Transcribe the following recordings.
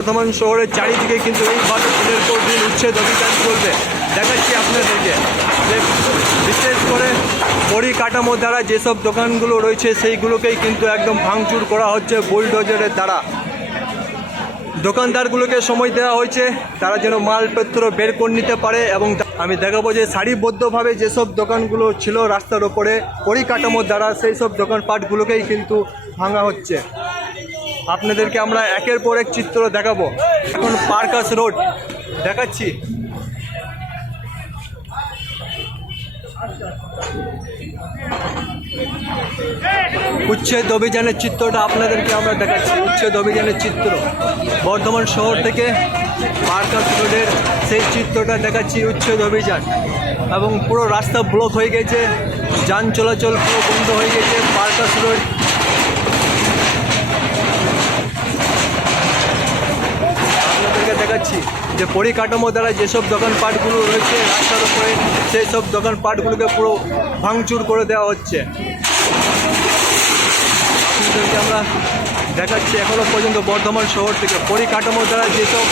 বর্ধমান শহরের চারিদিকে কিন্তু এইভাবে দিনের পর দিন উচ্ছেদ অভিযান চলবে। দেখাচ্ছি আপনাদেরকে যে বিশেষ করে পরিকাঠামো দ্বারা যেসব দোকানগুলো রয়েছে সেইগুলোকেই কিন্তু একদম ভাঙচুর করা হচ্ছে বুলডোজারের দ্বারা। দোকানদারগুলোকে সময় দেওয়া হয়েছে তারা যেন মালপত্র বের করে নিতে পারে, এবং আমি দেখাবো যে সারিবদ্ধভাবে যেসব দোকানগুলো ছিল রাস্তার ওপরে পরিকাঠামোর দ্বারা সেই সব দোকানপাটগুলোকেই কিন্তু ভাঙা হচ্ছে। আপনাদেরকে আমরা একের পর এক চিত্র দেখাবো। এখন পার্কাস রোড দেখাচ্ছি। উচ্ছেদ অভিযানের চিত্রটা আপনাদেরকে আমরা দেখাচ্ছি। উচ্ছেদ অভিযানের চিত্র বর্ধমান শহর থেকে পার্কাস রোডের সেই চিত্রটা দেখাচ্ছি। উচ্ছেদ অভিযান এবং পুরো রাস্তা ব্লক হয়ে গেছে, যান চলাচল পুরো বন্ধ হয়ে গেছে পার্কাস রোড। আপনাদেরকে দেখাচ্ছি যে পরিকাঠামো দ্বারা যেসব দোকানপাটগুলো রয়েছে রাস্তার উপরে সেই সব দোকানপাটগুলোকে পুরো ভাঙচুর করে দেওয়া হচ্ছে। আপনাদেরকে আমরা দেখাচ্ছি এখনও পর্যন্ত বর্ধমান শহর থেকে পরিকাঠামো দ্বারা যেসব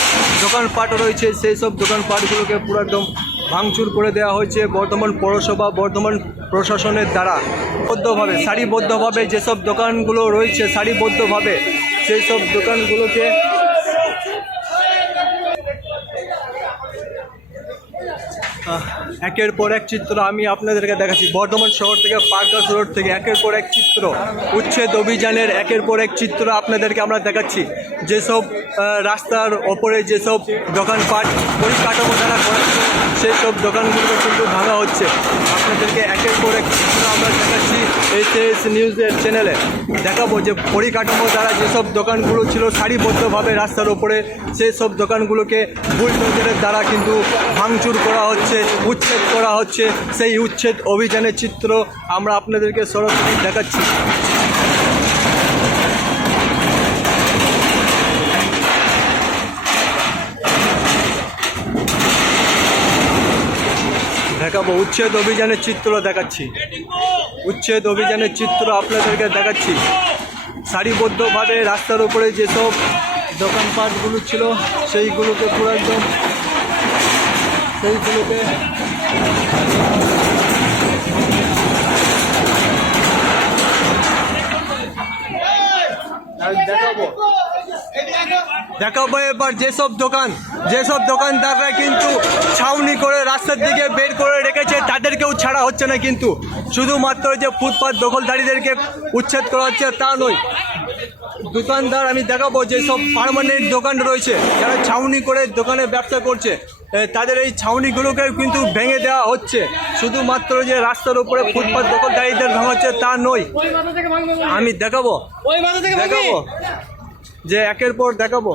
দোকানপাট রয়েছে সেই সব দোকানপাটগুলোকে পুরো একদম ভাঙচুর করে দেওয়া হয়েছে বর্ধমান পৌরসভা, বর্ধমান প্রশাসনের দ্বারা। সারিবদ্ধভাবে যেসব দোকানগুলো রয়েছে সারিবদ্ধভাবে সেই সব দোকানগুলোকে একের পর এক চিত্র আমি আপনাদেরকে দেখাচ্ছি। বর্ধমান শহর থেকে পার্কাস রোড থেকে একের পর এক চিত্র উচ্ছেদ অভিযানের একের পর এক চিত্র আপনাদেরকে আমরা দেখাচ্ছি। যেসব রাস্তার ওপরে যেসব দোকানপাট পরিকাঠামো দ্বারা করেছে সেই সব দোকানগুলো কিন্তু ভাঙা হচ্ছে। আপনাদেরকে একের পর এক চিত্র আমরা দেখাচ্ছি এসএস নিউজের চ্যানেলে। দেখাবো যে পরিকাঠামো দ্বারা যেসব দোকানগুলো ছিল সারিবদ্ধভাবে রাস্তার ওপরে সেই সব দোকানগুলোকে বুলডোজারের দ্বারা কিন্তু ভাঙচুর করা হচ্ছে, উচ্ছেদ করা হচ্ছে। সেই উচ্ছেদ অভিযানের চিত্র আমরা আপনাদেরকে সরাসরি দেখাচ্ছি। দেখাবো উচ্ছেদ অভিযানের চিত্র দেখাচ্ছি। উচ্ছেদ অভিযানের চিত্র আপনাদেরকে দেখাচ্ছি। সারিবদ্ধভাবে রাস্তার উপরে যেসব দোকানপাটগুলো ছিল সেইগুলোকে পুরো একদম সেইগুলোকে দেখাবো এবার যেসব দোকানদাররা কিন্তু ছাউনি করে রাস্তার দিকে বের করে রেখেছে তাদেরকেও ছাড়া হচ্ছে না। কিন্তু শুধুমাত্র যে ফুটপাত দখলদারীদেরকে উচ্ছেদ করা হচ্ছে তা নয়, দোকানদার আমি দেখাবো যেসব পার্মানেন্ট দোকান রয়েছে যারা ছাউনি করে দোকানে ব্যবসা করছে তাদের এই ছাউনিগুলোকে কিন্তু ভেঙে দেওয়া হচ্ছে। শুধুমাত্র যে রাস্তার উপরে ফুটপাত দখলদারীদের ভাঙা হচ্ছে তা নয়, আমি দেখাবো যে একের পর দেখাবো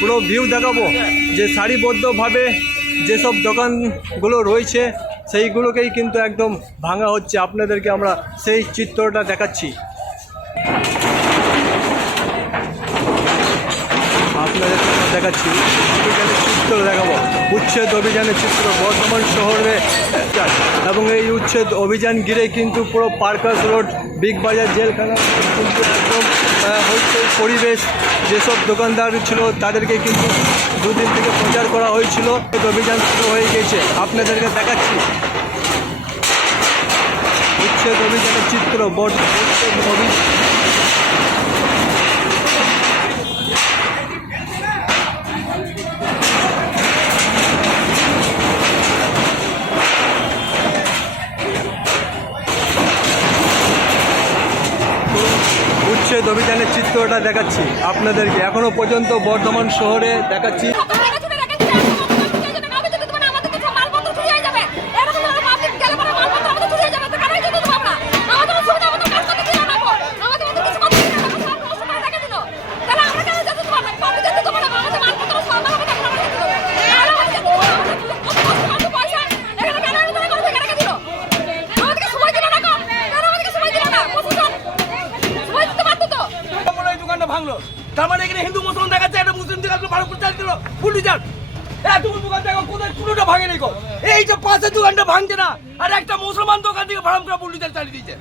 পুরো ভিউ দেখাবো যে সারিবদ্ধভাবে যেসব দোকানগুলো রয়েছে সেইগুলোকেই কিন্তু একদম ভাঙা হচ্ছে। আপনাদেরকে আমরা সেই চিত্রটা দেখাচ্ছি। আপনাদেরকে দেখাচ্ছি চিত্র দেখাবো উচ্ছেদ অভিযানের চিত্র বর্ধমান শহরে। এবং এই উচ্ছেদ অভিযান ঘিরে কিন্তু পুরো পার্কাস রোড, বিগ বাজার, জেলখানা কিন্তু একদম হচ্ছে পরিবেশ। যেসব দোকানদার ছিল তাদেরকে কিন্তু দুদিন থেকে প্রচার করা হয়েছিল, অভিযান শুরু হয়ে গেছে। আপনাদেরকে দেখাচ্ছি উচ্ছেদ অভিযানের চিত্র উচ্ছেদ অভিযানের চিত্রটা দেখাচ্ছি আপনাদেরকে। এখনো পর্যন্ত বর্ধমান শহরে দেখাচ্ছি। তার মানে এখানে হিন্দু মুসলমান দেখাচ্ছে, একটা মুসলিম দেখাচ্ছে, ভালো করে চালিয়ে দিল বুলডোজার। এতগুলো দোকান দেখো কোনোটা ভাঙে নেই। এই যে পাশের দোকানটা ভাঙছে না, আর একটা মুসলমান দোকান থেকে ভাড়া করে বুলডোজার চালিয়ে দিচ্ছে।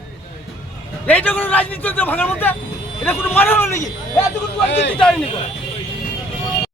এইটা কোনো রাজনীতি ভাঙার মধ্যে এটা কোনো মানে হলো নাকি? এতগুলো দোকান কিন্তু চালিয়ে নেই।